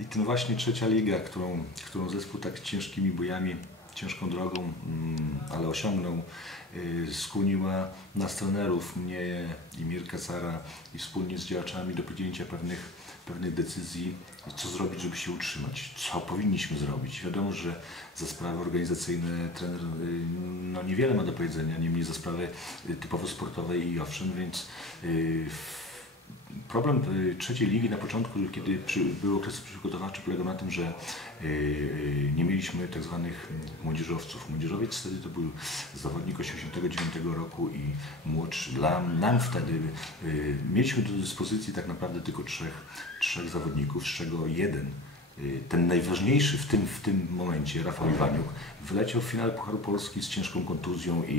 I ten właśnie trzecia liga, którą, którą zespół tak ciężkimi bojami, ciężką drogą, mm, ale osiągnął, y, skłoniła nas trenerów, mnie i Mirka Cara i wspólnie z działaczami do podjęcia pewnych, pewnych decyzji, co zrobić, żeby się utrzymać, co powinniśmy zrobić. Wiadomo, że za sprawy organizacyjne trener y, no, niewiele ma do powiedzenia, niemniej za sprawy y, typowo sportowe i owszem, więc Problem trzeciej ligi na początku, kiedy przy, był okres przygotowawczy, polegał na tym, że y, y, nie mieliśmy tak zwanych młodzieżowców. Młodzieżowiec wtedy to był zawodnik 89 roku i młodszy. Dla nam wtedy y, mieliśmy do dyspozycji tak naprawdę tylko trzech, trzech zawodników, z czego jeden ten najważniejszy w tym, w tym momencie, Rafał Iwaniuk, wyleciał w finale Pucharu Polski z ciężką kontuzją i,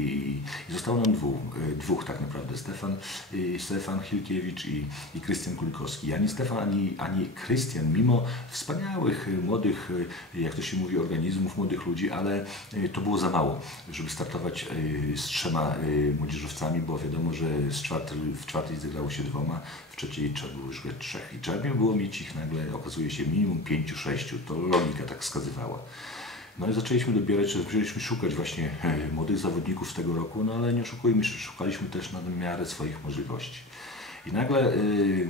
i zostało nam dwóch, y, dwóch tak naprawdę, Stefan, y, Stefan Hilkiewicz i, i Krystian Kulikowski. Ani Stefan, ani, ani Krystian, mimo wspaniałych, y, młodych, y, jak to się mówi, organizmów, młodych ludzi, ale y, to było za mało, żeby startować y, z trzema y, młodzieżowcami, bo wiadomo, że z czwartej, w czwartej zagrało się dwoma, w trzeciej trzeba było już grać trzech i trzeba było mieć ich nagle, okazuje się, minimum pięciu, sześciu, to logika tak wskazywała. No i zaczęliśmy dobierać, zaczęliśmy szukać właśnie e, młodych zawodników tego roku, no ale nie oszukujmy się, szukaliśmy też na miarę swoich możliwości. I nagle y,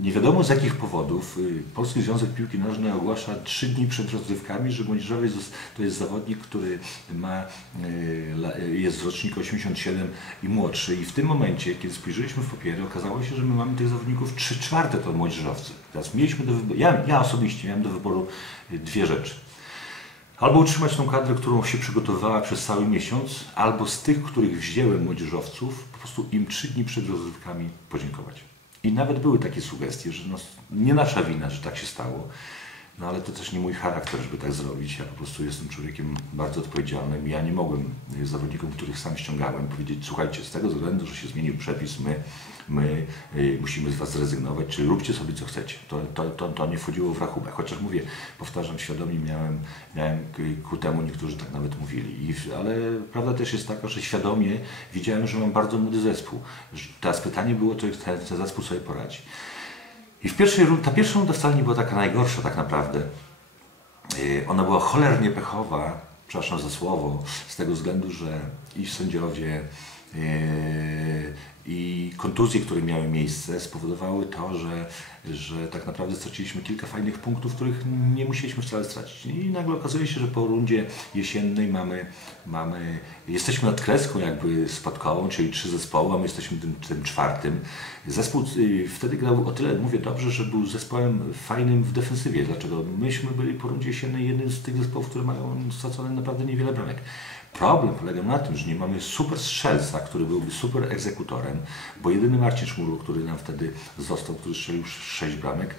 nie wiadomo z jakich powodów y, Polski Związek Piłki Nożnej ogłasza trzy dni przed rozgrywkami, że młodzieżowiec to jest zawodnik, który ma, y, y, jest z rocznika 87 i młodszy. I w tym momencie, kiedy spojrzeliśmy w papiery, okazało się, że my mamy tych zawodników 3 czwarte to młodzieżowcy. Teraz mieliśmy do wyboru, ja, ja osobiście miałem do wyboru dwie rzeczy. Albo utrzymać tą kadrę, którą się przygotowywała przez cały miesiąc, albo z tych, których wzięłem młodzieżowców, po prostu im trzy dni przed rozrywkami podziękować. I nawet były takie sugestie, że no, nie nasza wina, że tak się stało, no ale to też nie mój charakter, żeby tak zrobić. Ja po prostu jestem człowiekiem bardzo odpowiedzialnym ja nie mogłem y, zawodnikom, których sam ściągałem, powiedzieć, słuchajcie, z tego względu, że się zmienił przepis, my, my y, musimy z Was zrezygnować, czy róbcie sobie co chcecie. To, to, to, to nie wchodziło w rachubę. Chociaż mówię, powtarzam, świadomie miałem, miałem k- ku temu, niektórzy tak nawet mówili. I, ale prawda też jest taka, że świadomie widziałem, że mam bardzo młody zespół. Teraz pytanie było, czy ten, ten zespół sobie poradzi. I w pierwszej ta pierwsza runda wcale nie była taka najgorsza tak naprawdę. Yy, Ona była cholernie pechowa, przepraszam za słowo, z tego względu, że i sędziowie, yy, i kontuzje, które miały miejsce, spowodowały to, że, że tak naprawdę straciliśmy kilka fajnych punktów, których nie musieliśmy wcale stracić. I nagle okazuje się, że po rundzie jesiennej mamy, mamy jesteśmy nad kreską jakby spadkową, czyli trzy zespoły, a my jesteśmy tym, tym czwartym. Zespół y, wtedy grał o tyle, mówię dobrze, że był zespołem fajnym w defensywie. Dlaczego? Myśmy byli po rundzie jesiennej jednym z tych zespołów, które mają stracone naprawdę niewiele bramek. Problem polega na tym, że nie mamy super strzelca, który byłby super egzekutorem, bo jedyny Marcin Szmurło, który nam wtedy został, który strzelił sześć bramek,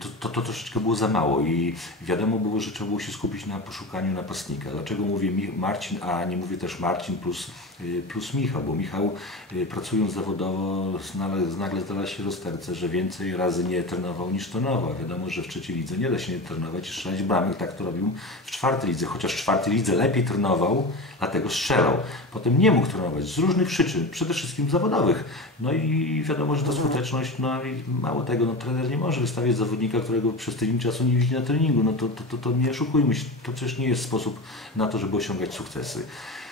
to, to, to troszeczkę było za mało i wiadomo było, że trzeba było się skupić na poszukaniu napastnika. Dlaczego mówię Marcin, a nie mówię też Marcin plus, yy, plus Michał, bo Michał yy, pracując zawodowo nagle, nagle znalazł się rozterce, że więcej razy nie trenował niż trenował. Wiadomo, że w trzeciej lidze nie da się nie trenować i strzelać bramek, tak to robił w czwartej lidze, chociaż w czwartej lidze lepiej trenował, dlatego strzelał. Potem nie mógł trenować z różnych przyczyn, przede wszystkim zawodowych. No i wiadomo, że ta skuteczność, no i mało tego, no trener nie może wystawiać zawodnika, którego przez tydzień czasu nie widzi na treningu. No to, to, to, to nie oszukujmy się, to przecież nie jest sposób na to, żeby osiągać sukcesy.